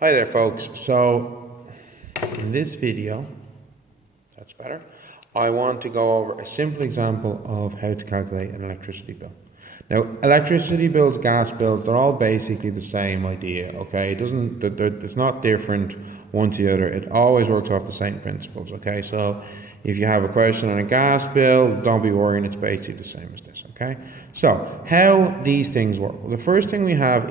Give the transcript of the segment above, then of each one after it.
Hi there folks, so in this video, that's better, I want to go over a simple example of how to calculate an electricity bill. Now electricity bills, gas bills, they're all basically the same idea, okay? It's not different one to the other, it always works off the same principles, okay? So if you have a question on a gas bill, don't be worrying, it's basically the same as this, okay? So, how these things work? Well, the first thing we have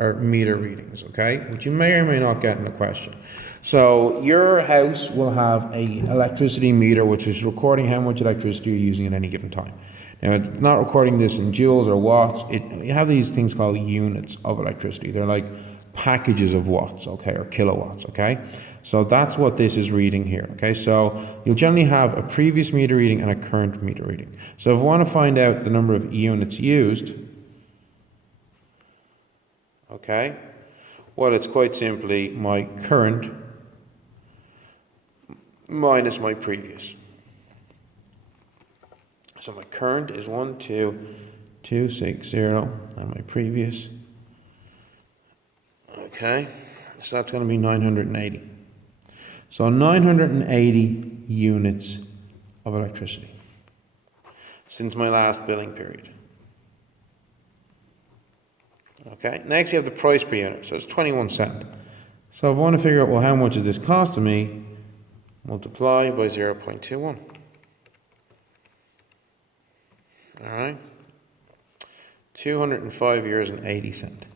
our meter readings, okay? Which you may or may not get in the question. So, your house will have a electricity meter which is recording how much electricity you're using at any given time. Now, it's not recording this in joules or watts. You have these things called units of electricity. They're like packages of watts, okay, or kilowatts, okay? So that's what this is reading here, okay? So you'll generally have a previous meter reading and a current meter reading. So if I want to find out the number of units used, okay, well, it's quite simply my current minus my previous. So my current is 12260 and my previous, okay, so that's going to be 980. So 980 units of electricity since my last billing period. Okay, next you have the price per unit, so it's 21 cents. So if I want to figure out, well, how much is this costing me, multiply by 0.21. All right, 205 euros and 80 cents.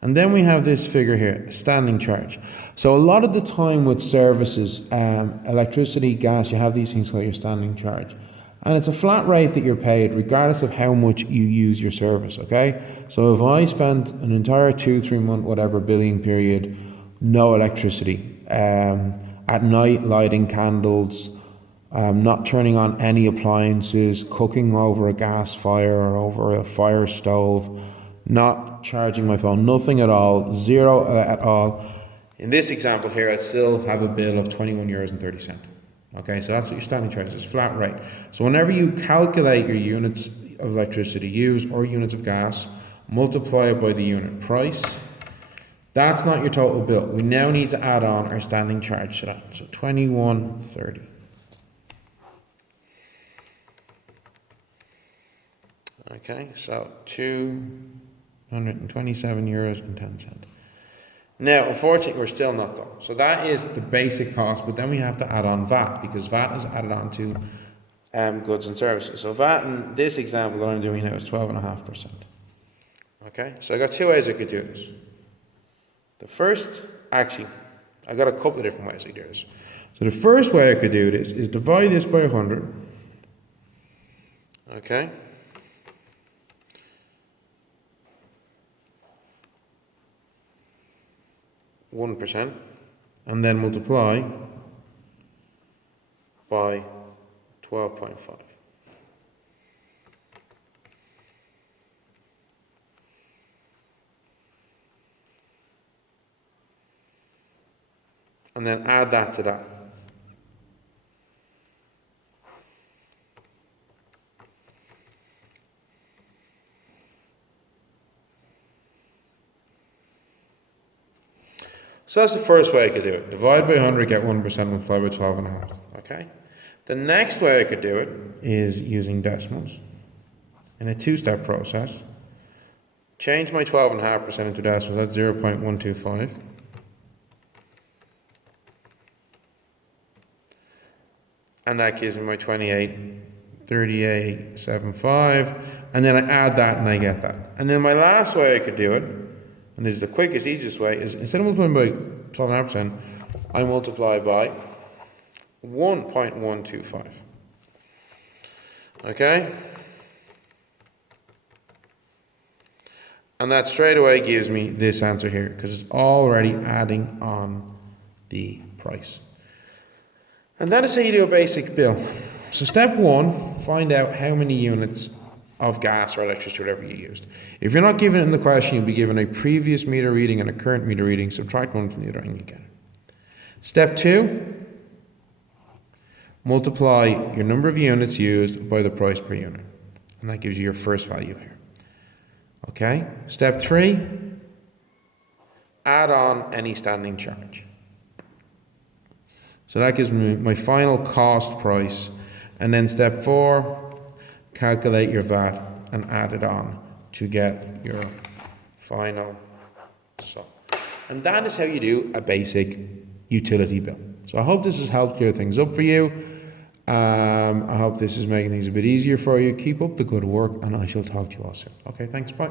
And then we have this figure here, standing charge. So a lot of the time with services, electricity, gas, you have these things called your standing charge. And it's a flat rate that you're paid regardless of how much you use your service, okay? So if I spend an entire 2-3 month, whatever billing period, no electricity, at night lighting candles, not turning on any appliances, cooking over a gas fire or over a fire stove, not charging my phone, nothing at all, zero at all. In this example here, I'd still have a bill of 21 euros and 30 cents. Okay, so that's what your standing charge is, flat rate. So whenever you calculate your units of electricity used or units of gas, multiply it by the unit price. That's not your total bill. We now need to add on our standing charge to that. So 21.30. Okay, so 227 euros and 10 cents. Now, unfortunately, we're still not done. So that is the basic cost, but then we have to add on VAT because VAT is added on to goods and services. So VAT in this example that I'm doing now is 12.5%. Okay, so I got two ways I could do this. The first, actually, I got a couple of different ways I do this. So the first way I could do this is divide this by 100. Okay. %, and then multiply by 12.5. And then add that to that. So that's the first way I could do it. Divide by 100, get 1%, multiply by 12.5. Okay? The next way I could do it is using decimals in a two-step process. Change my 12.5% into decimals, that's 0.125. And that gives me my 28.3875. And then I add that and I get that. And then my last way I could do it, and this is the quickest, easiest way, is instead of multiplying by 12.5%, I multiply by 1.125. Okay? And that straight away gives me this answer here, because it's already adding on the price. And that is how you do a basic bill. So step one, find out how many units of gas or electricity, whatever you used. If you're not given it in the question, you'll be given a previous meter reading and a current meter reading. Subtract one from the other and you get it. Step two, multiply your number of units used by the price per unit. And that gives you your first value here. Okay? Step three, add on any standing charge. So that gives me my final cost price. And then step 4, calculate your VAT and add it on to get your final sum. And that is how you do a basic utility bill. So I hope this has helped clear things up for you. I hope this is making things a bit easier for you. Keep up the good work, and I shall talk to you all soon. Okay, thanks, bye.